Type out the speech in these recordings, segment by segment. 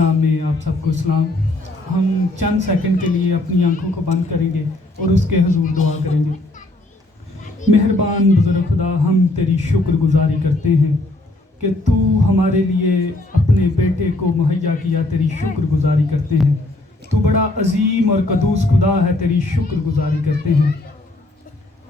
नाम में आप सबको सलाम। हम चंद सेकंड के लिए अपनी आंखों को बंद करेंगे और उसके हुजूर दुआ करेंगे। मेहरबान बुज़ुर्ग खुदा, हम तेरी शुक्रगुजारी करते हैं कि तू हमारे लिए अपने बेटे को मुहैया किया। तेरी शुक्रगुजारी करते हैं। तू बड़ा अजीम और कदूस खुदा है, तेरी शुक्रगुजारी करते हैं।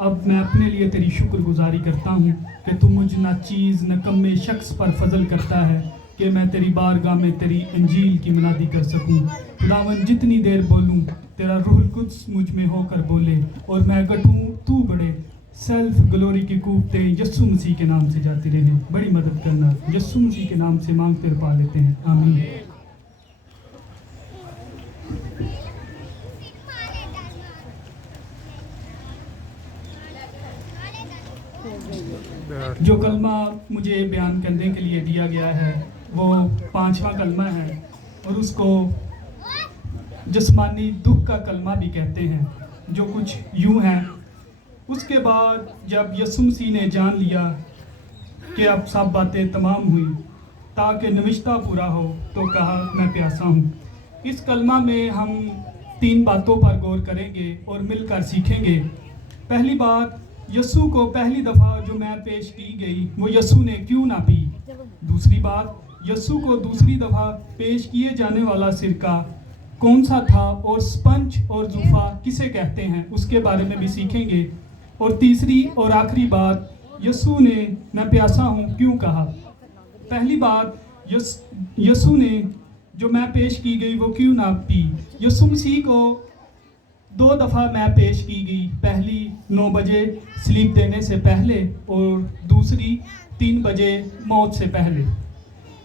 अब मैं अपने लिए तेरी शुक्रगुजारी करता हूँ कि तू मुझ नाचीज़ नकम्मे शख्स पर फजल करता है कि मैं तेरी बारगाह में तेरी अंजील की मुनादी कर सकूं। खुदावन, जितनी देर बोलूं तेरा रूहुल कुद्स मुझ में होकर बोले और मैं गठूं, तू बड़े। सेल्फ ग्लोरी की कूबते यस्सु मसीह के नाम से जाती रहे। बड़ी मदद करना, यस्सु मसीह के नाम से मांगते और पा लेते हैं, आमीन। जो कलमा मुझे बयान करने के लिए दिया गया है वो 5वां कलमा है और उसको जिस्मानी दुख का कलमा भी कहते हैं, जो कुछ यूं है। उसके बाद जब यस्सु मसीह ने जान लिया कि अब सब बातें तमाम हुई ताकि नविश्ता पूरा हो, तो कहा मैं प्यासा हूँ। इस कलमा में हम 3 बातों पर गौर करेंगे और मिलकर सीखेंगे। पहली बात, यस्सु को पहली दफ़ा जो मैं पेश की गई वो यस्सु ने क्यों ना पी। दूसरी बात, यस्सु को दूसरी दफ़ा पेश किए जाने वाला सिरका कौन सा था और स्पंज और जूफा किसे कहते हैं, उसके बारे में भी सीखेंगे। और तीसरी और आखिरी बात, यस्सु ने मैं प्यासा हूँ क्यों कहा। पहली बात, यस्सु ने जो मैं पेश की गई वो क्यों ना पी। यस्सु मसीह को 2 दफ़ा मैं पेश की गई। पहली 9 बजे स्लीप देने से पहले और दूसरी 3 बजे मौत से पहले।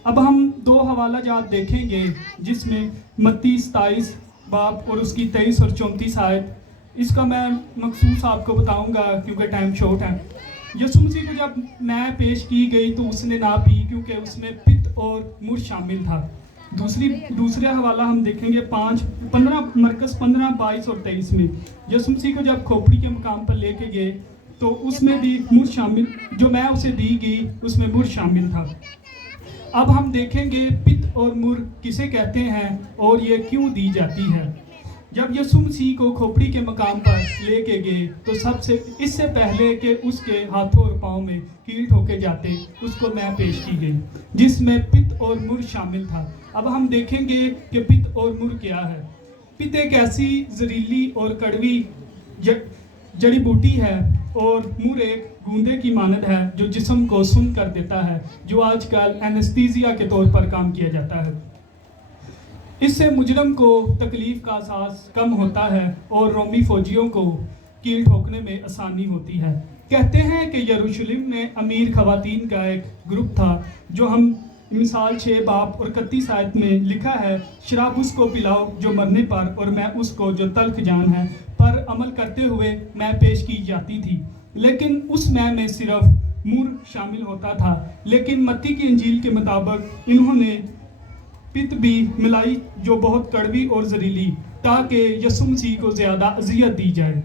अब हम 2 हवाला जात देखेंगे जिसमें मत्ती 27 बाब और उसकी 23 और 34 आयत। इसका मैं मखसूस आपको बताऊंगा क्योंकि टाइम शॉर्ट है। यस्सु मसीह को जब मैं पेश की गई तो उसने ना पी क्योंकि उसमें पित्त और मुर शामिल था। दूसरा हवाला हम देखेंगे 15 मरकस 15, 22 और 23 में। यस्सु मसीह को जब खोपड़ी के मकाम पर लेके गए तो उसमें भी मुर शामिल, जो मैं उसे दी गई उसमें मुर शामिल था। अब हम देखेंगे पित्त और मुर किसे कहते हैं और ये क्यों दी जाती है। जब यस्सु मसीह को खोपड़ी के मकाम पर लेके गए तो इससे पहले कि उसके हाथों और पाँव में कील ठोके जाते, उसको मैं पेश की गई जिसमें पित्त और मुर शामिल था। अब हम देखेंगे कि पित्त और मुर क्या है। पित्त एक ऐसी जहरीली और कड़वी जड़ी बूटी है और मुर एक गूंदे की मानद है जो जिस्म को सुन्न कर देता है, जो आजकल एनेस्थीसिया के तौर पर काम किया जाता है। इससे मुजरम को तकलीफ का एहसास कम होता है और रोमी फौजियों को कील ठोकने में आसानी होती है। कहते हैं कि यरूशलेम में अमीर खवातीन का एक ग्रुप था, जो हम मिसाल 6 बाब और 31 आयत में लिखा है, शराब उसको पिलाओ जो मरने पर और मैं उसको जो तल्ख जान है पर अमल करते हुए मैं पेश की जाती थी। लेकिन उस मैं में सिर्फ मुर शामिल होता था। लेकिन मत्ती की इंजील के मुताबिक इन्होंने पित्त भी मिलाई जो बहुत कड़वी और जहरीली, ताकि यस्सु मसीह को ज़्यादा अजियत दी जाए।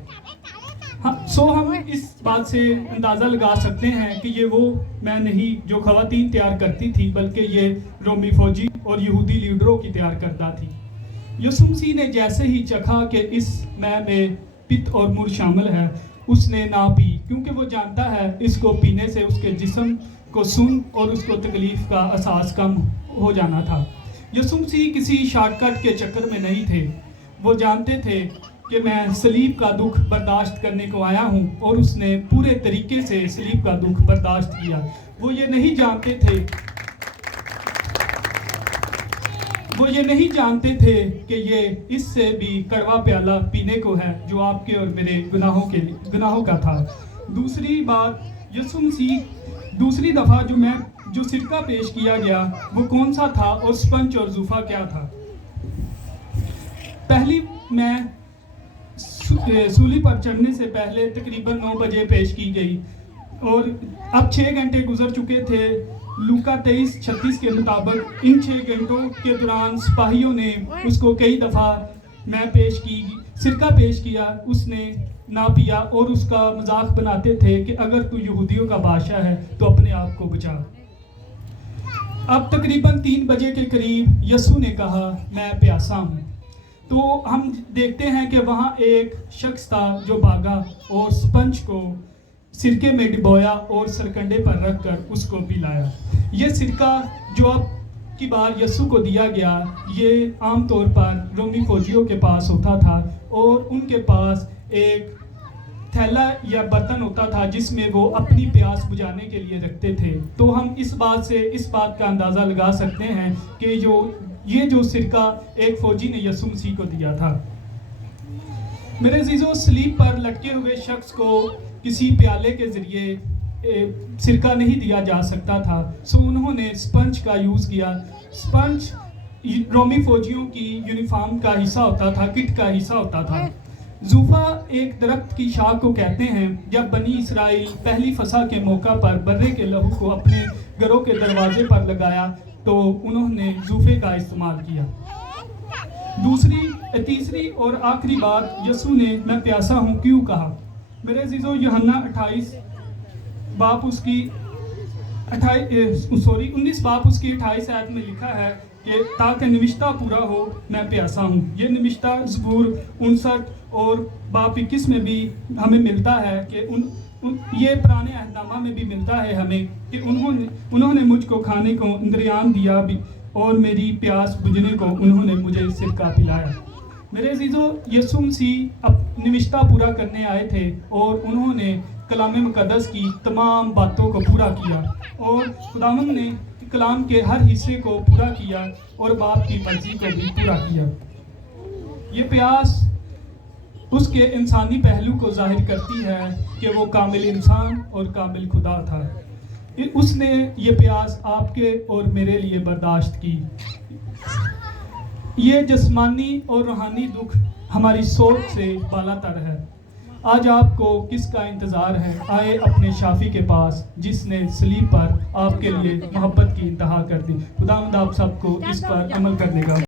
हम इस बात से अंदाज़ा लगा सकते हैं कि ये वो मैं नहीं जो खवातीन तैयार करती थी, बल्कि ये रोमी फौजी और यहूदी लीडरों की तैयार करता थी। यस्सु मसीह ने जैसे ही चखा कि इस मैं में पित्त और मुर शामिल है, उसने ना पी क्योंकि वो जानता है इसको पीने से उसके जिस्म को सुन और उसको तकलीफ़ का एहसास कम हो जाना था। यस्सु मसीह किसी शॉर्टकट के चक्कर में नहीं थे। वो जानते थे कि मैं सलीब का दुख बर्दाश्त करने को आया हूँ और उसने पूरे तरीके से सलीब का दुख बर्दाश्त किया। वो ये नहीं जानते थे कि ये इससे भी कड़वा प्याला पीने को है जो आपके और मेरे गुनाहों का था। दूसरी बात, यस्सु मसीह दूसरी दफ़ा जो सिरका पेश किया गया वो कौन सा था और स्पंज और जूफा क्या था। पहली मैं सूली पर चढ़ने से पहले तकरीबन 9 बजे पेश की गई और अब 6 घंटे गुजर चुके थे। लूका 23:36 के मुताबिक इन 6 घंटों के दौरान सिपाहियों ने उसको कई दफ़ा सिरका पेश किया, उसने ना पिया और उसका मजाक बनाते थे कि अगर तू यहूदियों का बादशाह है तो अपने आप को बचा। अब तकरीबन 3 बजे के करीब यसू ने कहा मैं प्यासा हूँ। तो हम देखते हैं कि वहाँ एक शख्स था जो भागा और स्पंज को सिरके में डिबोया और सरकंडे पर रख कर उसको पिलाया। ये सिरका जो अब की बार यसू को दिया गया, ये आम तौर पर रोमी फौजियों के पास होता था और उनके पास एक थैला या बर्तन होता था जिसमें वो अपनी प्यास बुझाने के लिए रखते थे। तो हम इस बात का अंदाज़ा लगा सकते हैं कि ये जो सिरका एक फौजी ने यसू मसीह को दिया था। मेरे अजीजों, स्लीप पर लटके हुए शख्स को किसी प्याले के ज़रिए सिरका नहीं दिया जा सकता था, सो उन्होंने स्पंज का यूज़ किया। स्पंज रोमी फौजियों की यूनिफॉर्म का हिस्सा होता था, किट का हिस्सा होता था। जूफा एक दरख्त की शाख को कहते हैं। जब बनी इसराइल पहली फसा के मौका पर बर्रे के लहू को अपने घरों के दरवाजे पर लगाया तो उन्होंने जूफे का इस्तेमाल किया। तीसरी और आखिरी बात, यसू ने मैं प्यासा हूँ क्यों कहा। मेरे अजीजों, यूहन्ना 19 बाप उसकी 28 आयत में लिखा है कि ताकि निविष्टा पूरा हो मैं प्यासा हूँ। ये निविष्टा ज़बूर 59 और बाप 21 में भी हमें मिलता है कि ये पुराने अहदनामा में भी मिलता है हमें कि उन्होंने मुझको खाने को इंद्रियान दिया भी और मेरी प्यास बुझने को उन्होंने मुझे सिरका पिलाया। मेरे अजीज़ों, यसू मसीह अब निविष्टा पूरा करने आए थे और उन्होंने कलाम मुक़द्दस की तमाम बातों को पूरा किया और खुदावंद ने कलाम के हर हिस्से को पूरा किया और बाप की मर्जी को भी पूरा किया। ये प्यास उसके इंसानी पहलू को जाहिर करती है कि वो कामिल इंसान और कामिल खुदा था। उसने ये प्यास आपके और मेरे लिए बर्दाश्त की। ये जिस्मानी और रूहानी दुख हमारी सोच से बालातर है। आज आपको किसका इंतज़ार है? आए अपने शाफी के पास जिसने सलीब पर आपके लिए मोहब्बत की इंतहा कर दी। खुदावंद आप सबको इस पर अमल करने का